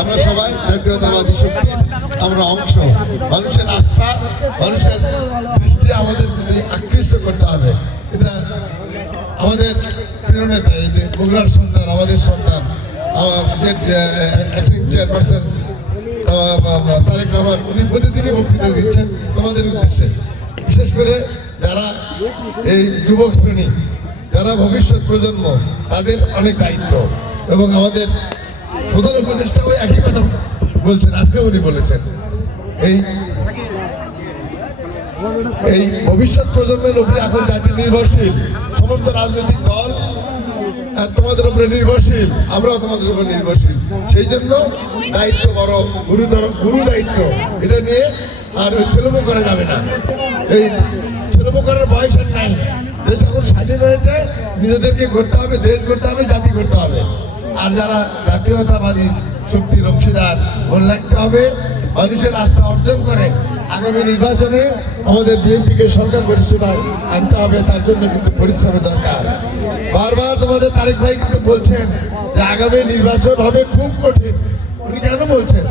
আমরা সবাই জাতীয়তাবাদী শক্তির আমরা অংশ। মানুষের আস্থা, মানুষের দৃষ্টি আমাদের প্রতি আকৃষ্ট করতে হবে। এটা আমাদের প্রিয় নেতা বগুড়ার সন্তান, আমাদের সন্তান চেয়ারপারসন তারেক রহমান, উনি প্রতিদিনই বক্তৃতা দিচ্ছেন তোমাদের উদ্দেশ্যে। বিশেষ করে যারা এই যুবক শ্রেণি, যারা ভবিষ্যৎ প্রজন্ম, তাদের অনেক দায়িত্ব। এবং আমাদের প্রধান উপদেষ্টাও একই কথা বলছেন আজকে উনি বলেছেন। এই এই ভবিষ্যৎ প্রজন্মের উপরে এখন জাতি নির্ভরশীল, সমস্ত রাজনৈতিক দল আর তোমাদের উপরে নির্ভরশীল, আমরাও তোমাদের উপর নির্ভরশীল। সেই জন্য দায়িত্ব বড় গুরুতর গুরু দায়িত্ব। এটা নিয়ে আর ওই সুলভ করা যাবে না। এই সুলভ করার বয়স আর নাই। দেশ এখন স্বাধীন হয়েছে, নিজেদেরকে করতে হবে, দেশ করতে হবে, জাতি করতে হবে। আর যারা জাতীয়তাবাদী শক্তির অংশীদার, মনে রাখতে হবে, মানুষের আস্থা অর্জন করে আগামী নির্বাচনে আমাদের বিএনপিকে সরকার গরিষ্ঠতা আনতে হবে, তার জন্য কিন্তু পরিশ্রমের দরকার। বারবার তোমাদের তারেক ভাই কিন্তু বলছেন যে আগামী নির্বাচন হবে খুব কঠিন। উনি কেন বলছেন?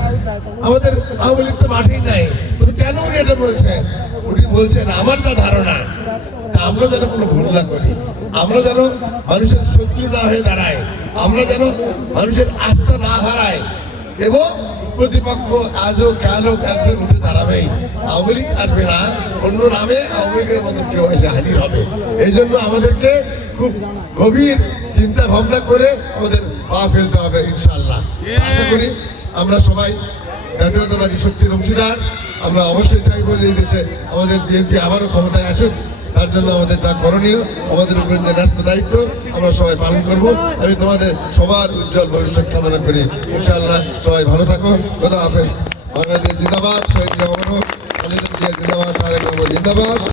আমাদের আওয়ামী লীগ তো মাঠেই নাই। উনি কেন উনি এটা বলছেন? উনি বলছেন, আমার যা ধারণা আমরা যেন কোনো ভুল না করি, আমরা যেন মানুষের শত্রু না হয়ে দাঁড়ায়, আমরা যেন মানুষের আস্থা না হারাই এবং প্রতিপক্ষ আজ হোক, কাল হোক, একজন উঠে দাঁড়াবেই। আওয়ামী লীগ আসবে না, অন্য নামে আওয়ামী লীগের মতো কেউ এসে হাজির হবে। এই জন্য আমাদেরকে খুব গভীর চিন্তা ভাবনা করে আমাদের পা ফেলতে হবে ইনশাল্লাহ আশা করি আমরা সবাই জাতীয়তাবাদী শক্তির অংশীদার। আমরা অবশ্যই চাইব যে এই দেশে আমাদের বিএনপি আবারও ক্ষমতায় আসুক। তার জন্য আমাদের যা করণীয়, আমাদের উপরে যে ন্যস্ত দায়িত্ব, আমরা সবাই পালন করব। আমি তোমাদের সবার উজ্জ্বল ভবিষ্যৎ কামনা করি। ইনশাআল্লাহ সবাই ভালো থাকো। খোদা হাফেজ। বাংলাদেশ জিন্দাবাদ। শহীদ জিন্দাবাদ। জিন্দাবাদ।